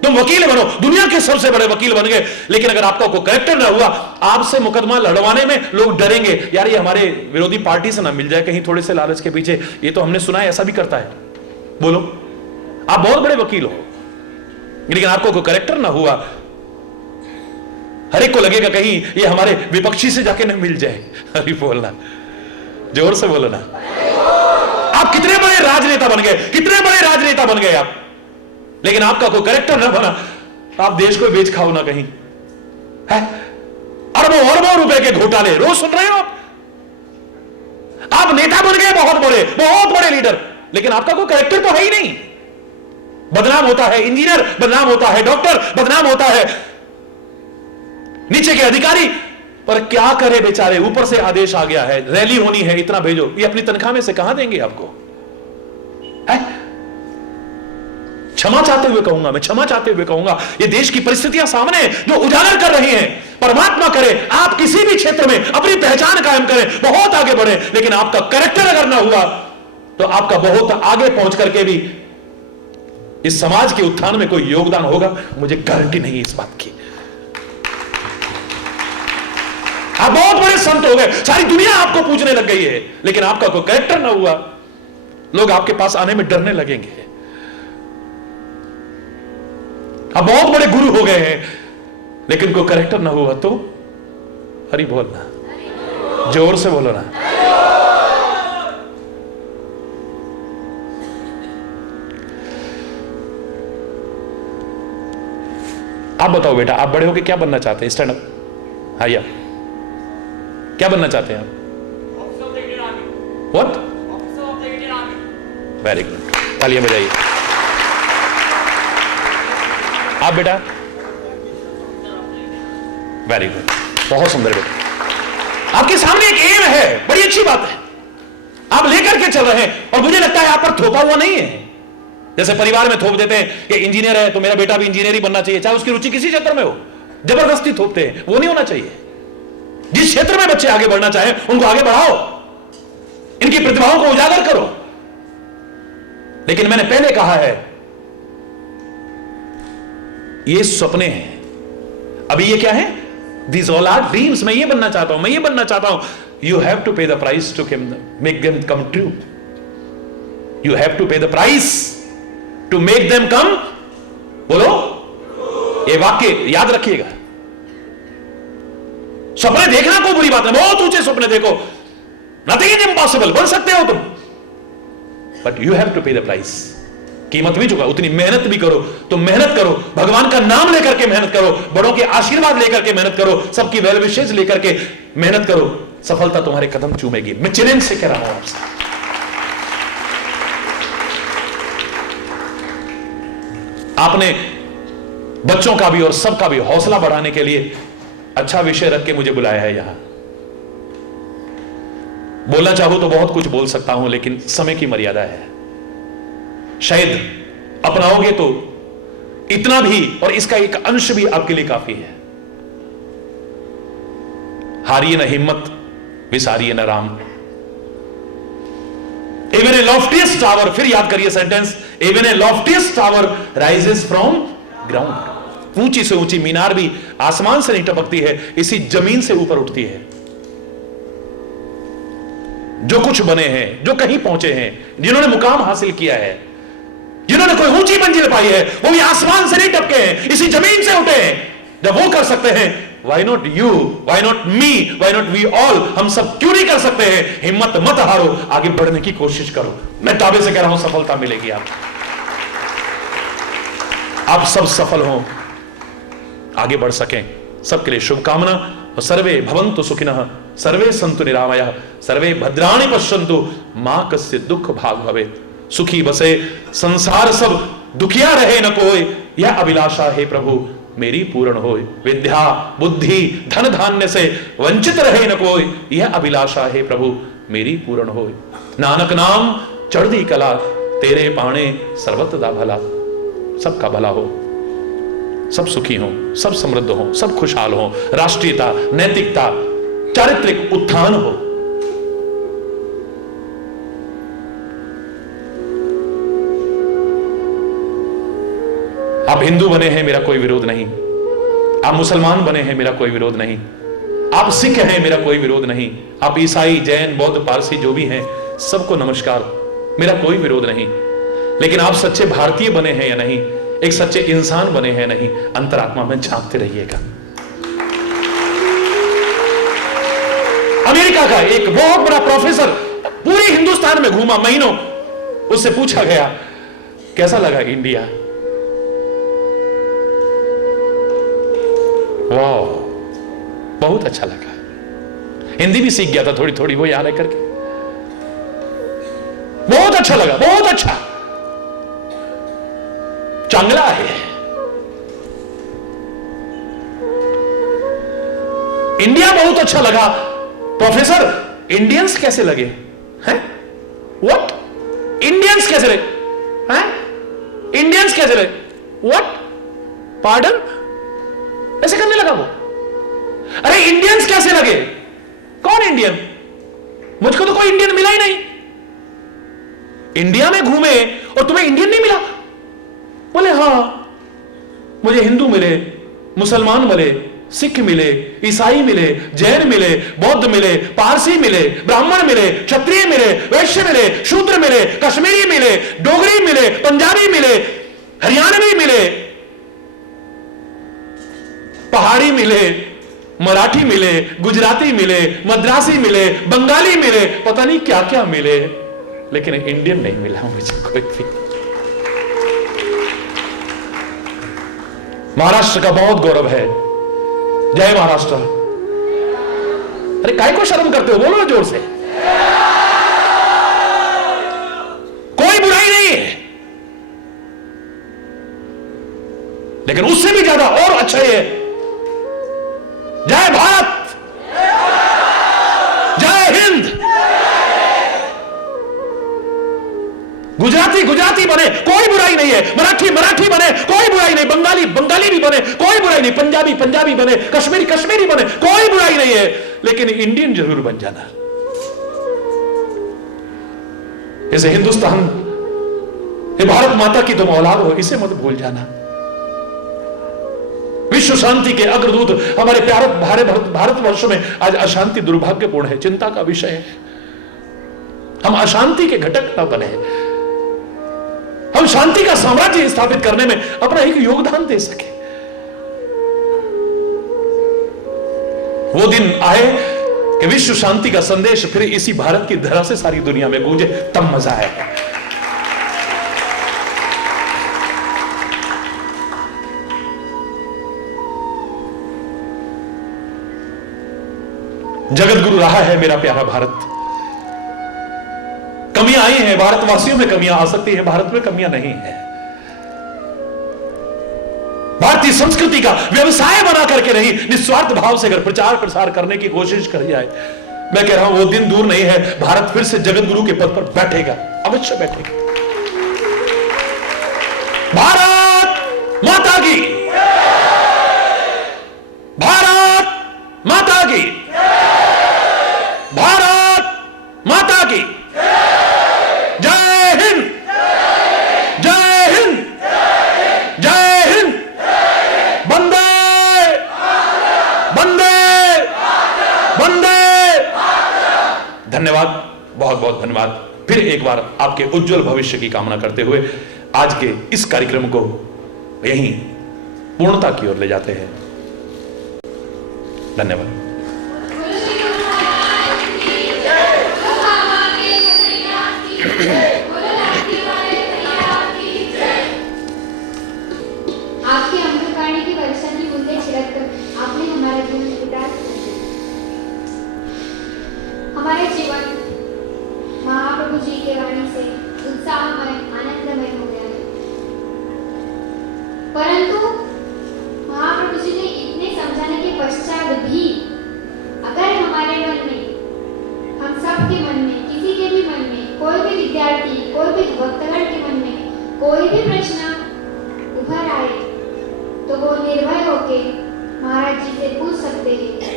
तुम वकील बनो, दुनिया के सबसे बड़े वकील बन गए, लेकिन अगर आपका कोई कैरेक्टर ना हुआ, आपसे मुकदमा लड़वाने में लोग डरेंगे, यार ये हमारे विरोधी पार्टी से ना मिल जाए कहीं थोड़े से लालच के पीछे। ये तो हमने सुना है ऐसा भी करता है। बोलो, आप बहुत बड़े वकील हो, लेकिन आपको कोई कैरेक्टर ना हुआ, हर एक को लगेगा कहीं ये हमारे विपक्षी से जाके ना मिल जाए। अभी बोलना, जोर से बोलो ना। आप कितने बड़े राजनेता बन गए, कितने बड़े राजनेता बन गए आप, लेकिन आपका कोई कैरेक्टर ना बना, आप देश को बेच खाओ ना कहीं है। अरबों अरबों रुपए के घोटाले रोज सुन रहे हो आप नेता बन गए, बहुत बड़े लीडर, लेकिन आपका कोई कैरेक्टर तो है ही नहीं। बदनाम होता है इंजीनियर, बदनाम होता है डॉक्टर, बदनाम होता है नीचे के अधिकारी, पर क्या करे बेचारे, ऊपर से आदेश आ गया है, रैली होनी है, इतना भेजो। ये अपनी तनख्वाह में से कहां देंगे आपको? है? क्षमा चाहते हुए कहूंगा, मैं क्षमा चाहते हुए कहूंगा, ये देश की परिस्थितियां सामने जो उजागर कर रही हैं, परमात्मा करे आप किसी भी क्षेत्र में अपनी पहचान कायम करें, बहुत आगे बढ़े, लेकिन आपका कैरेक्टर अगर ना हुआ तो आपका बहुत आगे पहुंच करके भी इस समाज के उत्थान में कोई योगदान होगा, मुझे गारंटी नहीं है इस बात की। आप बहुत बड़े संत हो गए, सारी दुनिया आपको पूजने लग गई है, लेकिन आपका कोई कैरेक्टर ना हुआ, लोग आपके पास आने में डरने लगेंगे। आप बहुत बड़े गुरु हो गए हैं, लेकिन कोई कैरेक्टर ना हुआ तो हरि बोलना, जोर से बोलो ना। आप बताओ बेटा, आप बड़े होके क्या बनना चाहते हैं? स्टैंड अप, हाँ या क्या बनना चाहते हैं आप? व्हाट? वेरी गुड, तालियां बजाइए। आप बेटा? वेरी गुड, बहुत सुंदर बेटा। आपके सामने एक एम है, बड़ी अच्छी बात है, आप लेकर के चल रहे हैं, और मुझे लगता है आप पर थोपा हुआ नहीं है। जैसे परिवार में थोप देते हैं कि इंजीनियर है तो मेरा बेटा भी इंजीनियर ही बनना चाहिए, चाहे उसकी रुचि किसी क्षेत्र में हो, जबरदस्ती थोपते हैं, वो नहीं होना चाहिए। जिस क्षेत्र में बच्चे आगे बढ़ना चाहें उनको आगे बढ़ाओ, इनकी प्रतिभाओं को उजागर करो। लेकिन मैंने पहले कहा है, ये सपने हैं। अभी ये क्या है? These all are dreams। मैं ये बनना चाहता हूं, मैं ये बनना चाहता हूं। You have to pay the price to make them come true। You have to pay the price to make them come, बोलो, ये वाक्य याद रखिएगा। सपने देखना कोई बुरी बात नहीं, बहुत ऊंचे सपने देखो, नथिंग इज इम्पॉसिबल, बन सकते हो तुम, बट यू हैव टू पे द प्राइस। कीमत भी चुका, उतनी मेहनत भी करो। तुम मेहनत करो, भगवान का नाम लेकर के मेहनत करो, बड़ों के आशीर्वाद लेकर के मेहनत करो, सबकी वेल विशेज लेकर के मेहनत करो, सफलता तुम्हारे कदम चूमेगी। मैं चैलेंज से कह रहा हूं आपसे। आपने बच्चों का भी और सबका भी हौसला बढ़ाने के लिए अच्छा विषय रख के मुझे बुलाया है यहां। बोलना चाहूं तो बहुत कुछ बोल सकता हूं, लेकिन समय की मर्यादा है। शायद अपनाओगे तो इतना भी, और इसका एक अंश भी आपके लिए काफी है। हारिए न हिम्मत, विसारिए न Ram. Even a loftiest tower, फिर याद करिए sentence, even a loftiest tower rises from ground। ऊंची से ऊंची मीनार भी आसमान से नहीं टपकती है, इसी जमीन से ऊपर उठती है। जो कुछ बने हैं, जो कहीं पहुंचे हैं, जिन्होंने मुकाम हासिल किया है, जिन्होंने कोई ऊंची मंजिल पाई है, वो भी आसमान से नहीं टपके हैं, इसी जमीन से उठे हैं। जब वो कर सकते हैं, why not you, why not me, why not we all, हम सब क्यों नहीं कर सकते हैं? हिम्मत मत हारो, आगे बढ़ने की कोशिश करो। मैं दावे से कह रहा हूं सफलता मिलेगी आपको। आप सब सफल हों, आगे बढ़ सकें, सबके लिए शुभकामना। और सर्वे भवन्तु सुखिनः, सर्वे सन्तु निरामयः, सर्वे भद्राणि पश्यन्तु, मां कस्य दुख भाग भवेत्। सुखी बसे संसार सब, दुखिया रहे न कोई, यह अभिलाषा है प्रभु मेरी पूर्ण होय। विद्या बुद्धि धन धान्य से वंचित रहे न कोई, यह अभिलाषा है प्रभु मेरी पूर्ण होय। नानक नाम चढ़दी कला, तेरे पाणे सर्वतदा भला। सबका भला हो, सब सुखी हो, सब समृद्ध हो, सब खुशहाल हो, राष्ट्रीयता, नैतिकता, चारित्रिक उत्थान हो। आप हिंदू बने हैं, मेरा कोई विरोध नहीं। आप मुसलमान बने हैं, मेरा कोई विरोध नहीं। आप सिख हैं, मेरा कोई विरोध नहीं। आप ईसाई, जैन, बौद्ध, पारसी जो भी हैं, सबको नमस्कार, मेरा कोई विरोध नहीं। लेकिन आप सच्चे भारतीय बने हैं या नहीं, एक सच्चे इंसान बने हैं नहीं, अंतरात्मा में झांकते रहिएगा। अमेरिका का एक बहुत बड़ा प्रोफेसर पूरे हिंदुस्तान में घूमा महीनों, उससे पूछा गया कैसा लगा इंडिया? वाह, बहुत अच्छा लगा। हिंदी भी सीख गया था थोड़ी थोड़ी, वो याद करके बहुत अच्छा लगा, बहुत अच्छा, चांगला है। इंडिया बहुत अच्छा लगा। प्रोफेसर, इंडियंस कैसे लगे हैं? व्हाट? इंडियंस कैसे लगे हैं? इंडियंस कैसे लगे? व्हाट? पार्डन? ऐसे करने लगा वो। अरे इंडियंस कैसे लगे? कौन इंडियन? मुझको तो कोई इंडियन मिला ही नहीं। इंडिया में घूमे और तुम्हें इंडियन नहीं मिला? बोले हां, मुझे हिंदू मिले, मुसलमान मिले, सिख मिले, ईसाई मिले, जैन मिले, बौद्ध मिले, पारसी मिले, ब्राह्मण मिले, क्षत्रिय मिले, वैश्य मिले, शूद्र मिले, कश्मीरी मिले, डोगरी मिले, पंजाबी मिले, हरियाणवी मिले, पहाड़ी मिले, मराठी मिले, गुजराती मिले, मद्रासी मिले, बंगाली मिले, पता नहीं क्या क्या मिले, लेकिन इंडियन नहीं मिला मुझे कोई भी। महाराष्ट्र का बहुत गौरव है। जय महाराष्ट्र। अरे काय को शर्म करते हो? बोलो ना जोर से। कोई बुराई नहीं है, लेकिन उससे भी ज्यादा और अच्छा है जय भारत, जय हिंद। गुजराती गुजराती बने, कोई बुराई नहीं है। मराठी मराठी बने, कोई बुराई नहीं। बंगाली बंगाली भी बने, कोई बुराई नहीं। पंजाबी पंजाबी बने, कश्मीरी कश्मीरी बने, कोई बुराई नहीं है। लेकिन इंडियन जरूर बन जाना। इसे हिंदुस्तान, ये भारत माता की तुम औलाद हो, इसे मत भूल जाना। विश्व शांति के अग्रदूत हमारे प्यारे भारतवर्ष में आज अशांति दुर्भाग्यपूर्ण है, चिंता का विषय है। हम अशांति के घटक न बने, हम शांति का साम्राज्य स्थापित करने में अपना एक योगदान दे सके। वो दिन आए कि विश्व शांति का संदेश फिर इसी भारत की धरा से सारी दुनिया में गूंजे, तब मजा आएगा। जगत गुरु रहा है मेरा प्यारा भारत। कमियां आई हैं, भारतवासियों में कमियां आ सकती हैं, भारत में कमियां नहीं है। भारतीय संस्कृति का व्यवसाय बना करके नहीं, निस्वार्थ भाव से अगर प्रचार प्रसार करने की कोशिश करी जाए, मैं कह रहा हूं वो दिन दूर नहीं है, भारत फिर से जगत गुरु के पद पर बैठेगा, अवश्य बैठेगा। भारत माता की, भारत माता की, भारत माता की जय हिंद, जय हिंद, जय हिंद। वंदे वंदे वंदे। धन्यवाद, बहुत बहुत धन्यवाद। फिर एक बार आपके उज्जवल भविष्य की कामना करते हुए आज के इस कार्यक्रम को यहीं पूर्णता की ओर ले जाते हैं। धन्यवाद। आपकी अमृतवाणी की वर्षा की बूंदें छिड़ककर आपने हमारा जीवन उदार कर दिया। हमारे जीवन महाप्रभु जी के वाणी से उत्साहमय आनंदमय हो गया है। परंतु महाप्रभु जी ने इतने समझाने के पश्चात भी अगर हमारे मन में, हम सब के मन में, किसी के भी मन में, कोई भी विद्यार्थी, कोई भी भक्तगण के मन में कोई भी प्रश्न उभर आए तो वो निर्भय होके महाराज जी से पूछ सकते हैं।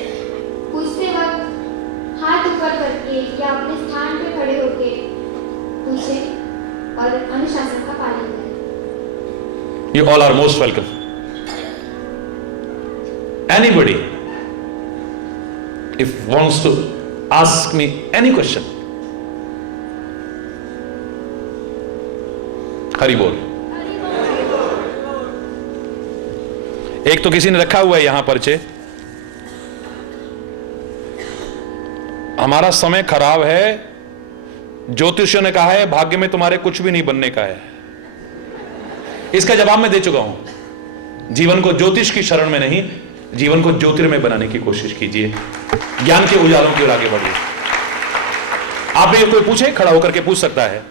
पूछते वक्त हाथ ऊपर करके या अपने स्थान पे खड़े होके पूछें और अनुशासन का पालन करें। You all are most welcome. Anybody, if wants to ask me any question, Hari बोल। एक तो किसी ने रखा हुआ है यहां परिचय, हमारा समय खराब है, ज्योतिषियों ने कहा है भाग्य में तुम्हारे कुछ भी नहीं बनने का है। इसका जवाब मैं दे चुका हूं। जीवन को ज्योतिष की शरण में नहीं, जीवन को ज्योतिर्मय बनाने की कोशिश कीजिए, ज्ञान के उजालों की ओर आगे बढ़िए। आप भी कोई पूछे, खड़ा होकर के पूछ सकता है।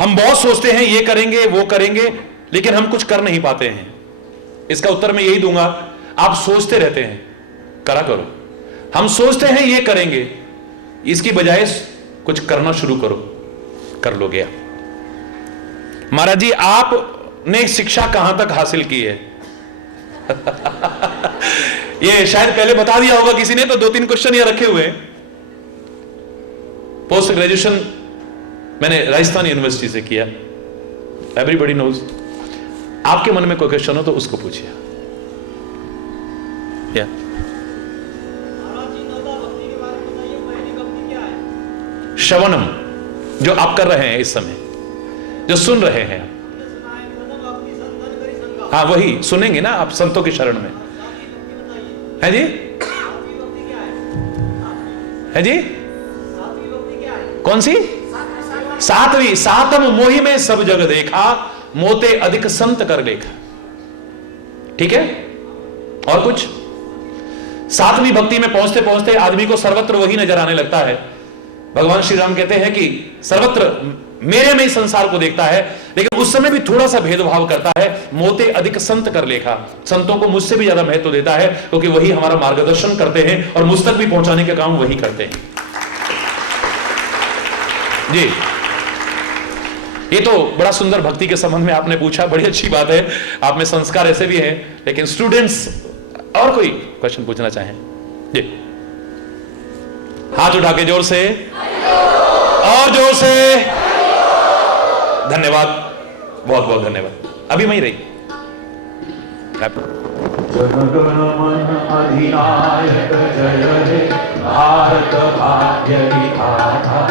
हम बहुत सोचते हैं ये करेंगे वो करेंगे, लेकिन हम कुछ कर नहीं पाते हैं। इसका उत्तर मैं यही दूंगा, आप सोचते रहते हैं, करा करो। हम सोचते हैं ये करेंगे, इसकी बजाय कुछ करना शुरू करो, कर लोगे आप। महाराज जी आपने शिक्षा कहां तक हासिल की है? ये शायद पहले बता दिया होगा किसी ने, तो 2-3 क्वेश्चन यहां रखे हुए हैं। पोस्ट ग्रेजुएशन मैंने राजस्थान यूनिवर्सिटी से किया, एवरीबॉडी नोज। आपके मन में कोई क्वेश्चन हो तो उसको पूछिए। या श्रवणम, जो आप कर रहे हैं इस समय, जो सुन रहे हैं, हाँ वही सुनेंगे ना आप संतों की शरण में। है जी, है जी, कौन सी? सातवीं, सातम मोहि में सब जग देखा, मोते अधिक संत कर लेखा। ठीक है, और कुछ? सातवीं भक्ति में पहुंचते पहुंचते आदमी को सर्वत्र वही नजर आने लगता है। भगवान श्री राम कहते हैं कि सर्वत्र मेरे में ही संसार को देखता है, लेकिन उस समय भी थोड़ा सा भेदभाव करता है। मोते अधिक संत कर लेखा, संतों को मुझसे भी ज्यादा महत्व देता है, क्योंकि वही हमारा मार्गदर्शन करते हैं और मुझ तक भी पहुंचाने का काम वही करते हैं। जी, ये तो बड़ा सुंदर भक्ति के संबंध में आपने पूछा, बड़ी अच्छी बात है। आप में संस्कार ऐसे भी हैं, लेकिन स्टूडेंट्स और कोई क्वेश्चन पूछना चाहें? जी, हाथ उठा के जोर से, और जोर से। धन्यवाद, बहुत बहुत धन्यवाद। अभी वहीं रही। जनगणमन अधिनायक जय हे, भारत भाग्य विधाता।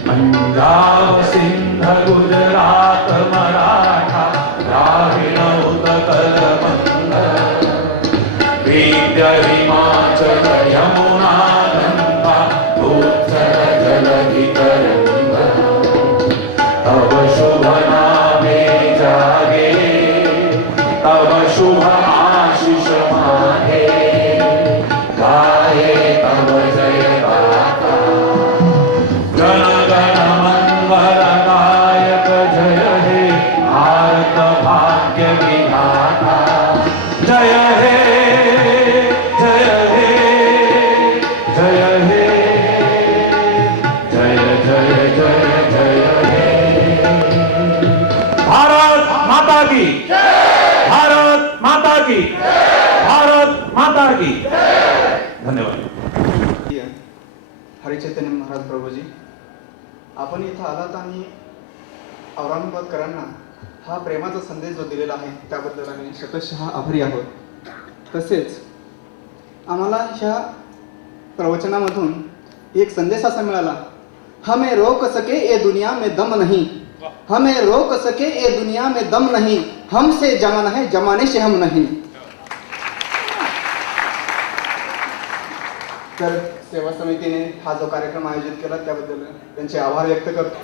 पंजाब सिंध गुजरात मराठा, द्राविड़ उत्कल बंग, विंध्य हिमाचल यमुना गंगा, उत्सव जलधि तरंगा। तब शुभ नामे जागे, तब शुभ आशीष मांगे, गाये तब जय गाथा। जन गण मंगल नायक जय हे, भारत भाग्य विधाता। जय हे, जय हे, जय हे, जय जय जय जय हे। भारत माता की, भारत माता की, भारत माता की। धन्यवाद। हरी चैतन्य महाराज प्रभूजी, आपण इथं आलात आणि औरंगाबादकरांना हा प्रेमाचा संदेश जो दिलेला आहे त्याबद्दल आम्ही शतशः आभारी आहोत। तसेच आम्हाला ह्या प्रवचनामधून एक संदेश असा मिळाला, हमें रोक सके ये दुनिया में दम नहीं, हमें रोक सके ये दुनिया में दम नहीं, हमसे जमाना है जमाने से हम नहीं। तर सेवा समितीने हा जो कार्यक्रम आयोजित केला त्याबद्दल त्यांचे आभार व्यक्त करतो।